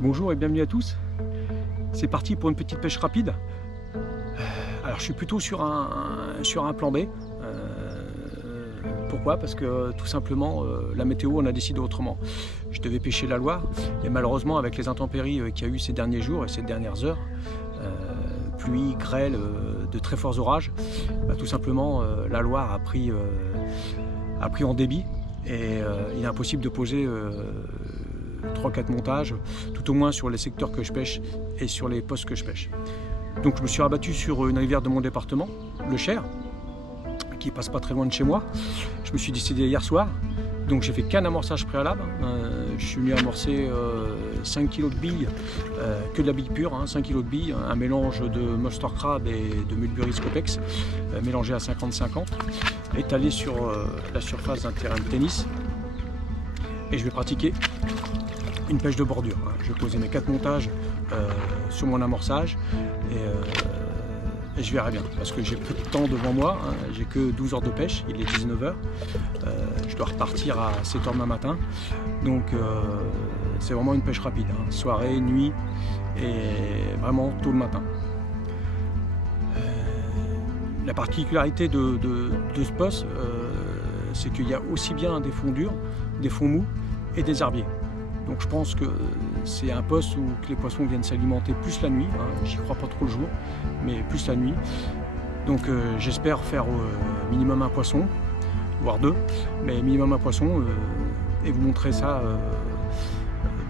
Bonjour et bienvenue à tous. C'est parti pour une petite pêche rapide. Alors je suis plutôt sur un plan B. Pourquoi? Parce que tout simplement la météo on a décidé autrement. Je devais pêcher la Loire et malheureusement avec les intempéries qu'il y a eu ces derniers jours et ces dernières heures, pluie, grêle, de très forts orages, tout simplement la Loire a pris en débit et il est impossible de poser 3-4 montages, tout au moins sur les secteurs que je pêche et sur les postes que je pêche. Donc je me suis rabattu sur une rivière de mon département, le Cher, qui passe pas très loin de chez moi. Je me suis décidé hier soir, donc j'ai fait qu'un amorçage préalable. Je suis venu amorcer 5 kg de billes, que de la bille pure, 5 kg de billes, un mélange de Monster Crab et de Mulberry Scopex, mélangé à 50-50, étalé sur la surface d'un terrain de tennis. Et je vais pratiquer une pêche de bordure. Je vais poser mes 4 montages sur mon amorçage et je verrai bien parce que j'ai peu de temps devant moi, j'ai que 12 heures de pêche, il est 19 h. Je dois repartir à 7 h demain matin, donc c'est vraiment une pêche rapide, soirée, nuit et vraiment tôt le matin. La particularité de ce poste, c'est qu'il y a aussi bien des fonds durs, des fonds mous et des herbiers. Donc je pense que c'est un poste où les poissons viennent s'alimenter plus la nuit, j'y crois pas trop le jour, mais plus la nuit. Donc j'espère faire minimum un poisson, voire 2, mais minimum un poisson, et vous montrer ça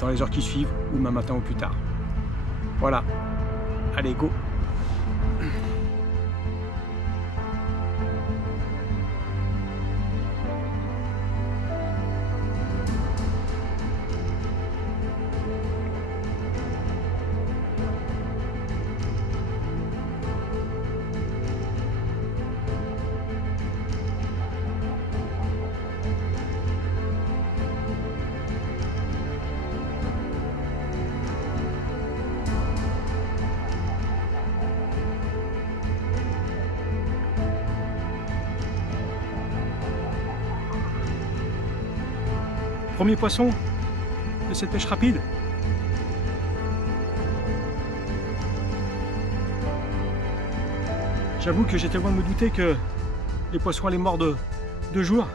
dans les heures qui suivent, ou demain matin ou plus tard. Voilà, allez go! Premier poisson de cette pêche rapide. J'avoue que j'étais loin de me douter que les poissons allaient mordre de jour.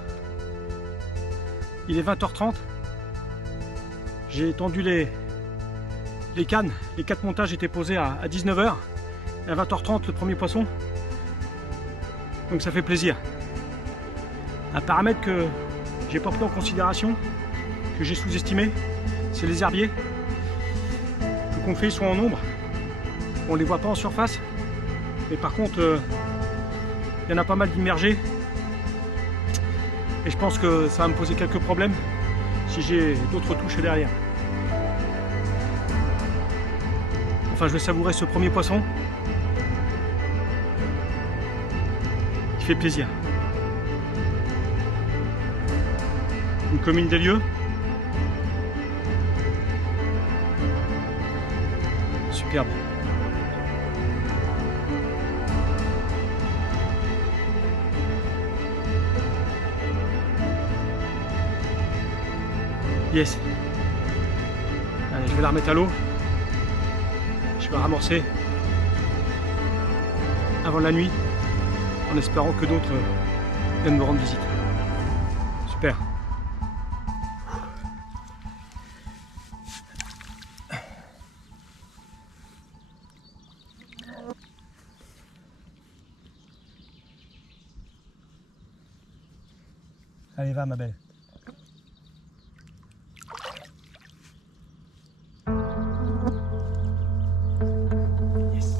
Il est 20 h 30. J'ai tendu les cannes. Les 4 montages étaient posés à 19 h. Et à 20 h 30 le premier poisson. Donc ça fait plaisir. Un paramètre que j'ai pas pris en considération, que j'ai sous-estimé, c'est les herbiers. Le conflit sont en ombre, on les voit pas en surface, mais par contre il y en a pas mal d'immergés et je pense que ça va me poser quelques problèmes si j'ai d'autres touches derrière. Enfin, je vais savourer ce premier poisson qui fait plaisir. Une commune des lieux. Superbe. Yes. Allez, je vais la remettre à l'eau. Je vais ramorcer avant la nuit, en espérant que d'autres viennent me rendre visite. Super. Allez, va ma belle. Yes.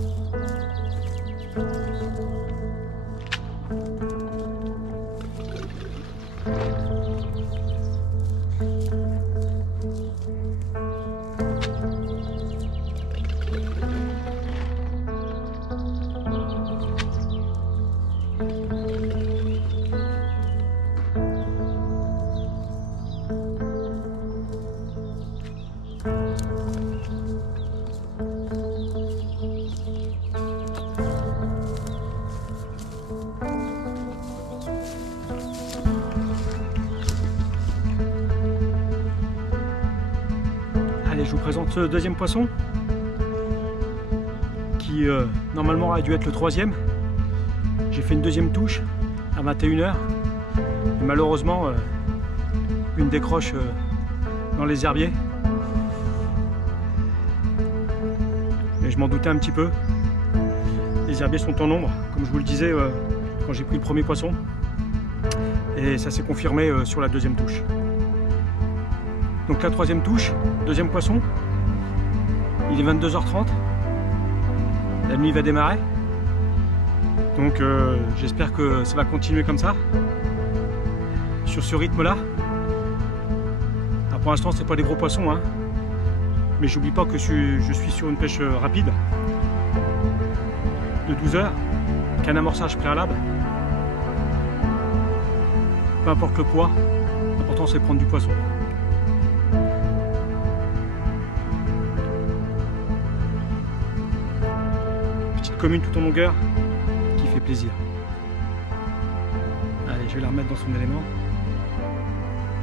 Allez, je vous présente ce deuxième poisson qui normalement aurait dû être le troisième. J'ai fait une deuxième touche à 21 h et malheureusement une décroche dans les herbiers. Et je m'en doutais un petit peu. Les herbiers sont en ombre, comme je vous le disais quand j'ai pris le premier poisson. Et ça s'est confirmé sur la deuxième touche. Donc la troisième touche, deuxième poisson, il est 22 h 30, la nuit va démarrer, donc j'espère que ça va continuer comme ça, sur ce rythme-là. Pour l'instant c'est pas des gros poissons, hein, mais j'oublie pas que je suis sur une pêche rapide, de 12 heures, qu'un amorçage préalable, peu importe le poids, l'important c'est de prendre du poisson. Commune tout en longueur qui fait plaisir. Allez, je vais la remettre dans son élément.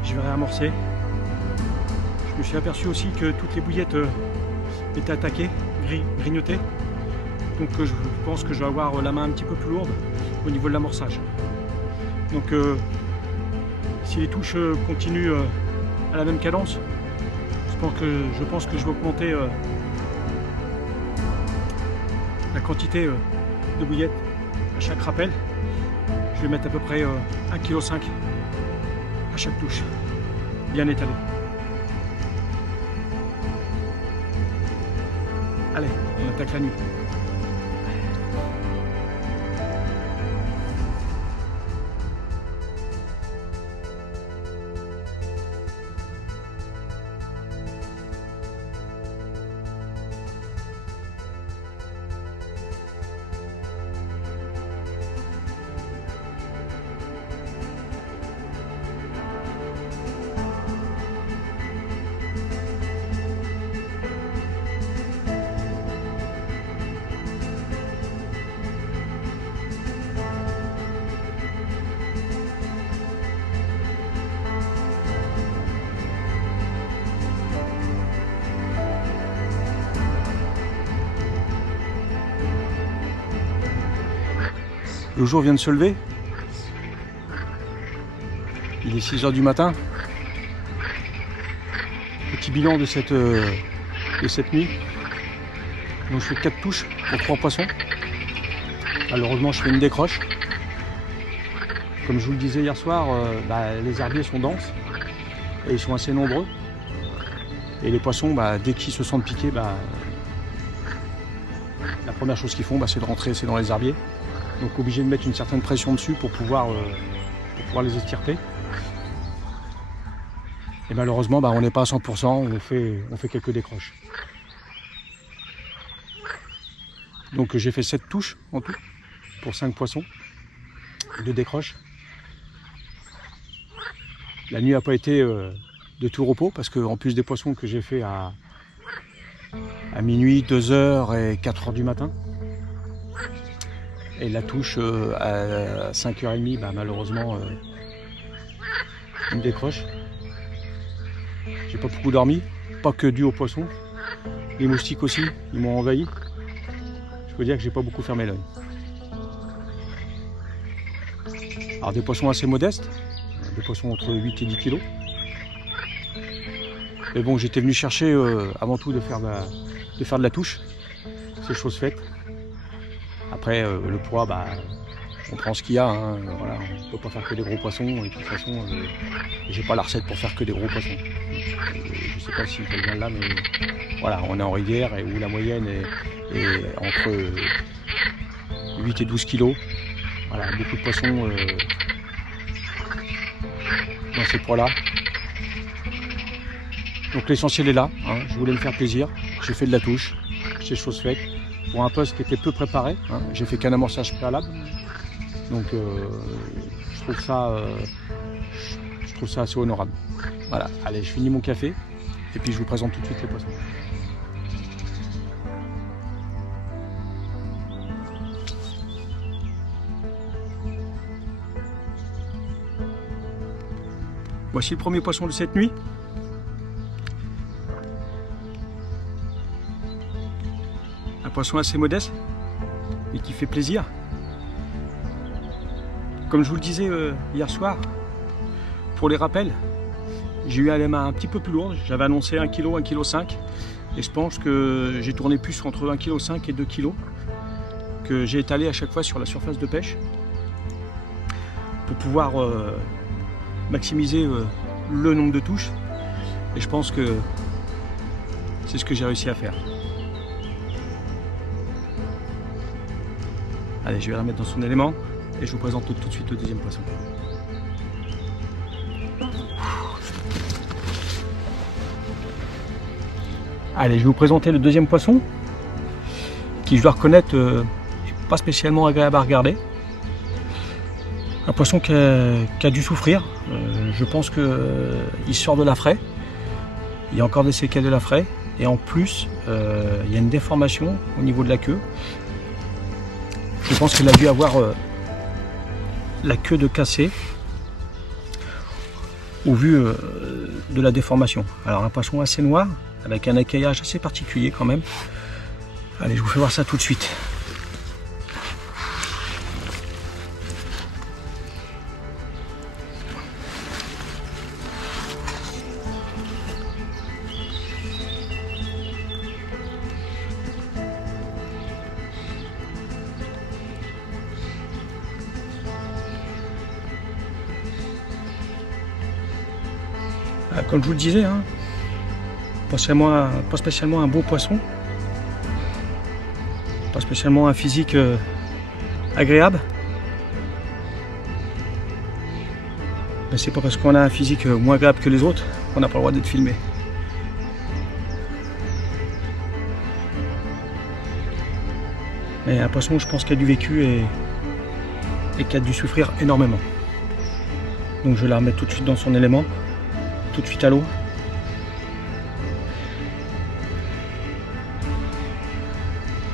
Je vais réamorcer. Je me suis aperçu aussi que toutes les bouillettes étaient attaquées, grignotées. Donc je pense que je vais avoir la main un petit peu plus lourde au niveau de l'amorçage. Donc si les touches continuent à la même cadence, je pense que je vais augmenter la quantité de bouillettes à chaque rappel. Je vais mettre à peu près 1,5 kg à chaque touche, bien étalé. Allez, on attaque la nuit. Le jour vient de se lever, il est 6 h du matin. Petit bilan de cette nuit. Donc je fais 4 touches pour 3 poissons. Malheureusement je fais une décroche. Comme je vous le disais hier soir, les herbiers sont denses et ils sont assez nombreux. Et les poissons, dès qu'ils se sentent piqués, la première chose qu'ils font, c'est de rentrer dans les herbiers. Donc obligé de mettre une certaine pression dessus pour pouvoir les extirper. Et malheureusement, on n'est pas à 100%, on fait quelques décroches. Donc j'ai fait 7 touches en tout, pour 5 poissons, 2 décroches. La nuit n'a pas été de tout repos, parce qu'en plus des poissons que j'ai fait à minuit, 2 h et 4 h du matin, et la touche à 5 h 30, malheureusement, une décroche. J'ai pas beaucoup dormi, pas que dû aux poissons. Les moustiques aussi, ils m'ont envahi. Je peux dire que j'ai pas beaucoup fermé l'œil. Alors des poissons assez modestes, des poissons entre 8 et 10 kg. Mais bon, j'étais venu chercher avant tout de faire de la touche. C'est chose faite. Après, le poids, on prend ce qu'il y a. Hein, voilà, on ne peut pas faire que des gros poissons. Et de toute façon, j'ai pas la recette pour faire que des gros poissons. Je ne sais pas si ça vient de là, mais voilà, on est en rivière et où la moyenne est entre 8 et 12 kg. Voilà, beaucoup de poissons dans ces poids-là. Donc l'essentiel est là. Hein, je voulais me faire plaisir. J'ai fait de la touche. C'est chose faite. Pour un poste qui était peu préparé, hein, j'ai fait qu'un amorçage préalable. Donc je trouve ça assez honorable. Voilà, allez, je finis mon café et puis je vous présente tout de suite les poissons. Voici le premier poisson de cette nuit. Un poisson assez modeste, mais qui fait plaisir. Comme je vous le disais hier soir, pour les rappels, j'ai eu les mains un petit peu plus lourdes. J'avais annoncé 1 kg, 1,5 kg. Et je pense que j'ai tourné plus entre 1,5 kg et 2 kg, que j'ai étalé à chaque fois sur la surface de pêche pour pouvoir maximiser le nombre de touches. Et je pense que c'est ce que j'ai réussi à faire. Allez, je vais la mettre dans son élément et je vous présente tout de suite le deuxième poisson. Allez, je vais vous présenter le deuxième poisson qui, je dois reconnaître, n'est pas spécialement agréable à regarder. Un poisson qui a dû souffrir. Je pense qu'il sort de la fraie. Il y a encore des séquelles de la fraie. Et en plus, il y a une déformation au niveau de la queue. Je pense qu'il a dû avoir la queue de cassée au vu de la déformation. Alors un poisson assez noir, avec un écaillage assez particulier quand même. Allez, je vous fais voir ça tout de suite. Comme je vous le disais, hein, pas spécialement un beau poisson, pas spécialement un physique agréable. Mais c'est pas parce qu'on a un physique moins agréable que les autres qu'on n'a pas le droit d'être filmé. Mais un poisson, je pense, qui a du vécu et qui a dû souffrir énormément. Donc je vais la remettre tout de suite dans son élément, tout de suite à l'eau.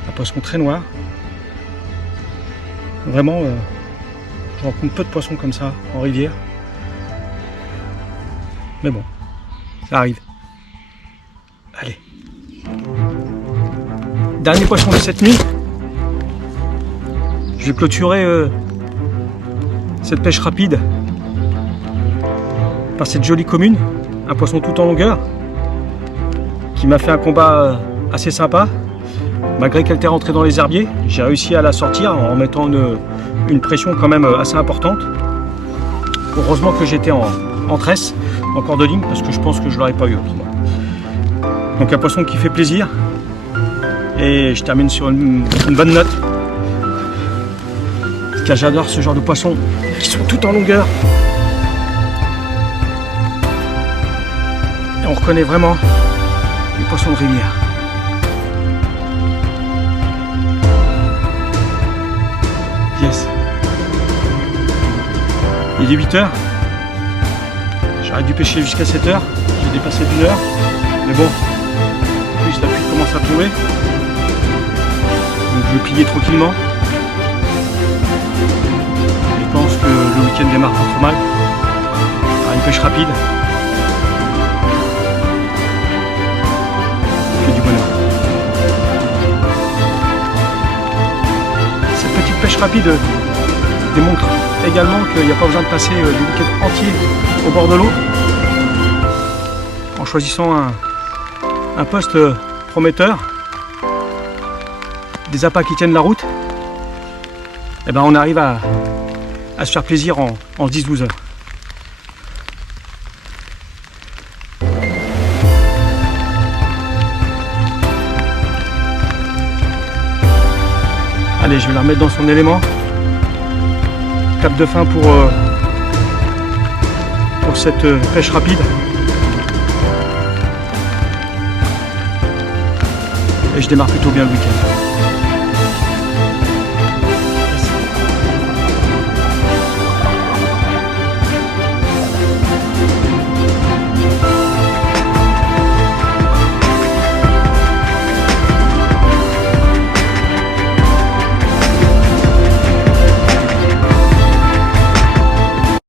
Un poisson très noir. Vraiment, je rencontre peu de poissons comme ça en rivière. Mais bon, ça arrive. Allez. Dernier poisson de cette nuit. Je vais clôturer cette pêche rapide par cette jolie commune, un poisson tout en longueur qui m'a fait un combat assez sympa. Malgré qu'elle était rentrée dans les herbiers, j'ai réussi à la sortir en mettant une pression quand même assez importante. Heureusement que j'étais en tresse, en corde de ligne, parce que je pense que je ne l'aurais pas eu autrement. Donc un poisson qui fait plaisir. Et je termine sur une bonne note. Car j'adore ce genre de poissons qui sont tout en longueur. Et on reconnaît vraiment les poissons de rivière. Yes. Il est 8 h. J'aurais dû pêcher jusqu'à 7 h. J'ai dépassé d'1 heure. Mais bon, en plus la pluie commence à pleurer. Donc je vais plier tranquillement. Je pense que le week-end démarre pas trop mal. Par une pêche rapide. Que du bonheur. Cette petite pêche rapide démontre également qu'il n'y a pas besoin de passer le week-end entier au bord de l'eau. En choisissant un poste prometteur, des appâts qui tiennent la route, et ben on arrive à se faire plaisir en 10-12 heures. Allez, je vais la remettre dans son élément. Cap de fin pour cette pêche rapide. Et je démarre plutôt bien le week-end.